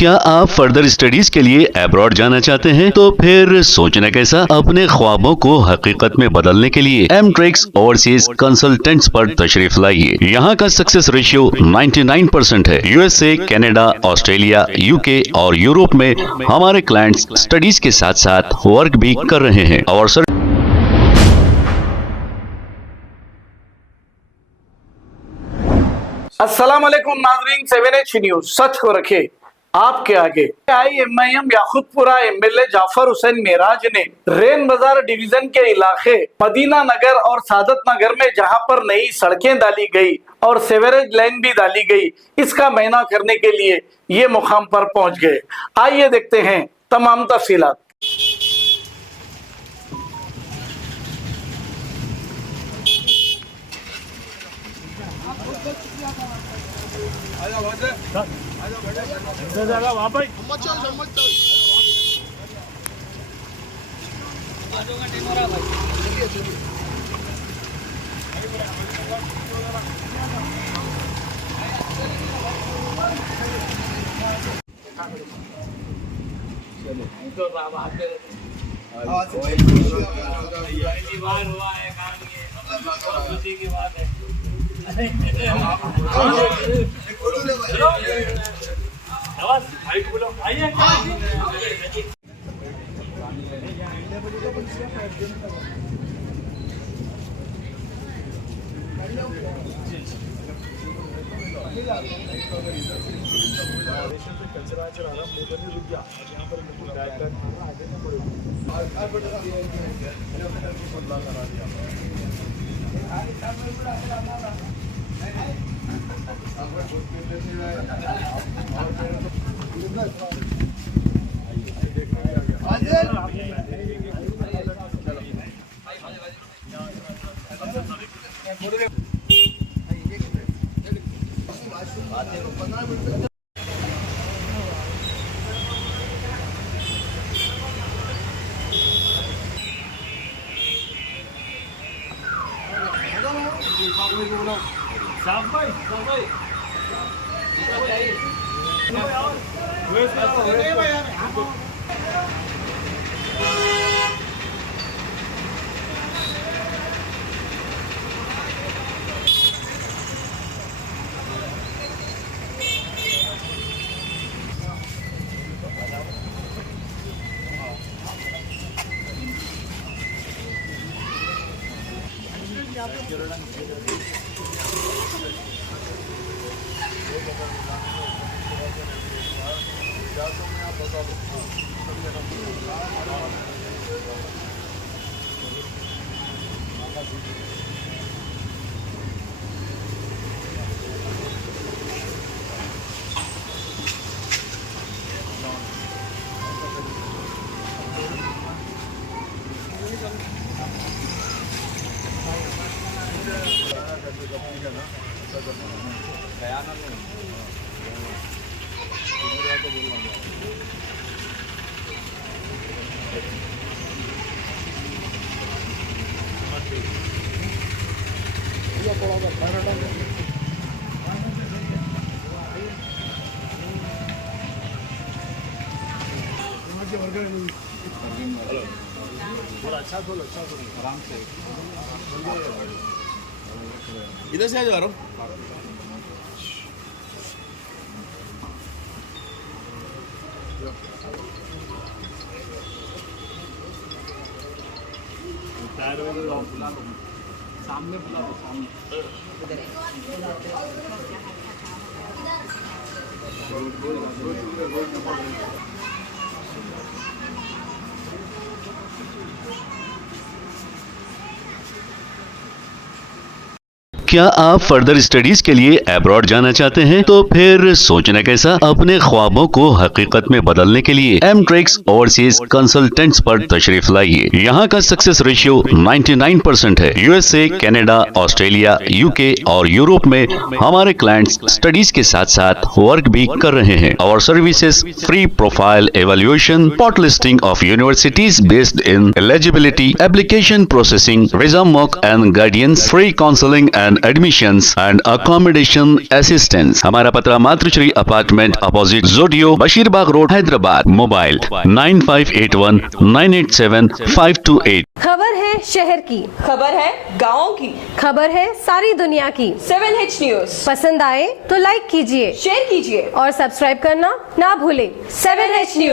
क्या आप further studies के लिए अब्रॉड जाना चाहते हैं? तो फिर सोचना कैसा, अपने ख्वाबों को हकीकत में बदलने के लिए एमट्रिक्स ओवरसीज कंसल्टेंट्स पर तशरीफ लाइए। यहाँ का सक्सेस रेशियो 99% है। यूएसए, कनाडा, ऑस्ट्रेलिया, यूके और यूरोप में हमारे क्लाइंट्स स्टडीज के साथ साथ वर्क भी कर रहे हैं और अस्सलाम वालेकुम नाजरीन, 7H न्यूज सच को रखे आपके आगे। IMIM याकुतपुरा एमएलए जाफर हुसैन मेराज ने रेन बाजार डिवीजन के इलाके मदीना नगर और सादत नगर में जहां पर नई सड़कें डाली गई और सेवरेज लाइन भी डाली गई, इसका मुआयना करने के लिए ये मुकाम पर पहुंच गए। आइए देखते हैं तमाम तफसीलात। आराम से इधर से आ जा रहा हूँ। सामने बुला दो, सामने क्या आप फर्दर स्टडीज के लिए अब्रॉड जाना चाहते हैं? तो फिर सोचना कैसा, अपने ख्वाबों को हकीकत में बदलने के लिए एमट्रिक्स ओवरसीज कंसल्टेंट्स पर तशरीफ लाइए। यहाँ का सक्सेस रेशियो 99% है। यूएसए, कनाडा, ऑस्ट्रेलिया, यूके और यूरोप में हमारे क्लाइंट्स स्टडीज के साथ साथ वर्क भी कर रहे हैं और services free profile evaluation, spot listing of universities based in eligibility, application processing, visa mock and guidance, free counselling and admissions and accommodation assistance. हमारा पता मातृश्री अपार्टमेंट अपोजिट जोडियो, बशीरबाग रोड, हैदराबाद। मोबाइल 9581987528। खबर है शहर की, खबर है गाँव की, खबर है सारी दुनिया की। 7H न्यूज पसंद आए तो लाइक कीजिए, शेयर कीजिए और सब्सक्राइब करना ना भूलें। 7H news.